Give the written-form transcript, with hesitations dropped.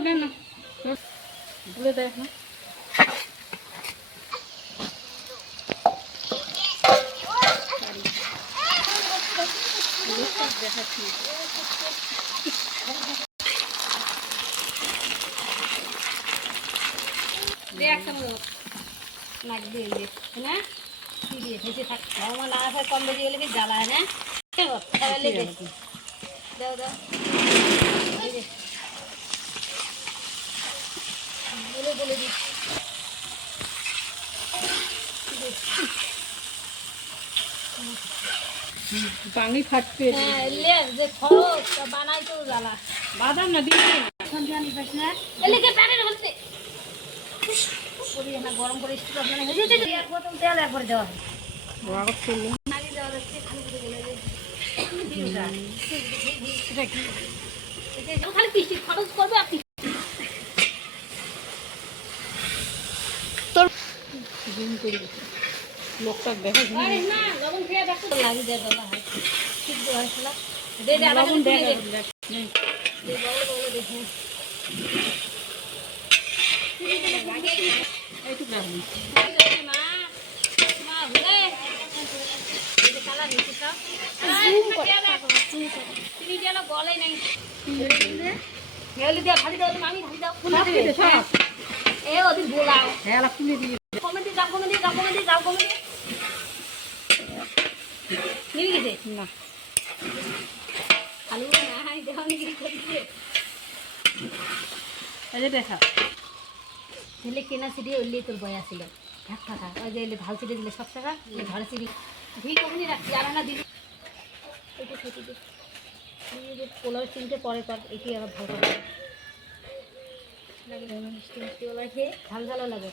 না ঘুরে দেখ না দেখাচ্ছি নাক দিয়ে না কি দিয়ে ভেসে থাক আমার না আসার কম বেশি হলে কি জ্বালায় না দাও দাও বলে বলে দিচ্ছি পানি ফাটবে হ্যাঁ লে যে খরচ বানাই তো জ্বালা বাদাম না দিয়ে সন্ধ্যানি পাস না এলিকে পানি বলতে করি না গরম করে একটু মানে হয়ে যেতে এক বোতল তেল একবার দেওয়া বড় তেল পানি দেওয়া যাচ্ছে খালি করে গেলে দিনটা এটা কি এটা খালি পিষ্টি খরচ করবে আপনি তোর জিম করি লোকটা দেখা যায় না লবণ খেয়ে দেখো লাগি দেয় দাদা হয় ঠিক দেওয়া ছিল দে দে লবণ দে নেই দে বলে বলে দেখো এইটুকু রাখুন মা মা হলে এই কালার নিতে সব জুম করে তুমি যেন বলে নাই হেলি দিয়া ভাজি দাও তুমি আমি ভাজি দাও খুলে দে সব এ ওদিন বলাও হেলা খুলে দিয়ে কমেন্টে যাও কমেন্টে যাও কমেন্টে যাও কমেন্টে নিবি গেছে না আলু না হাই দেওয়া নিবি করতে এই যে দেখা দিলে কেনা সিডি ওইলে তোর বয়া ছিল এক টাকা ওই যে ঢাল সিডি দিলে 7 টাকা এই ঢাল সিডি ঠিক কখনই রাখছি আর না দিদি এটা ছোটি দে এই যে পোলার চিনতে পরে পর এটি আবার ভালো লাগে লাগে মিষ্টি মিষ্টি ওলা খেয়ে ঝাল ঝালও লাগে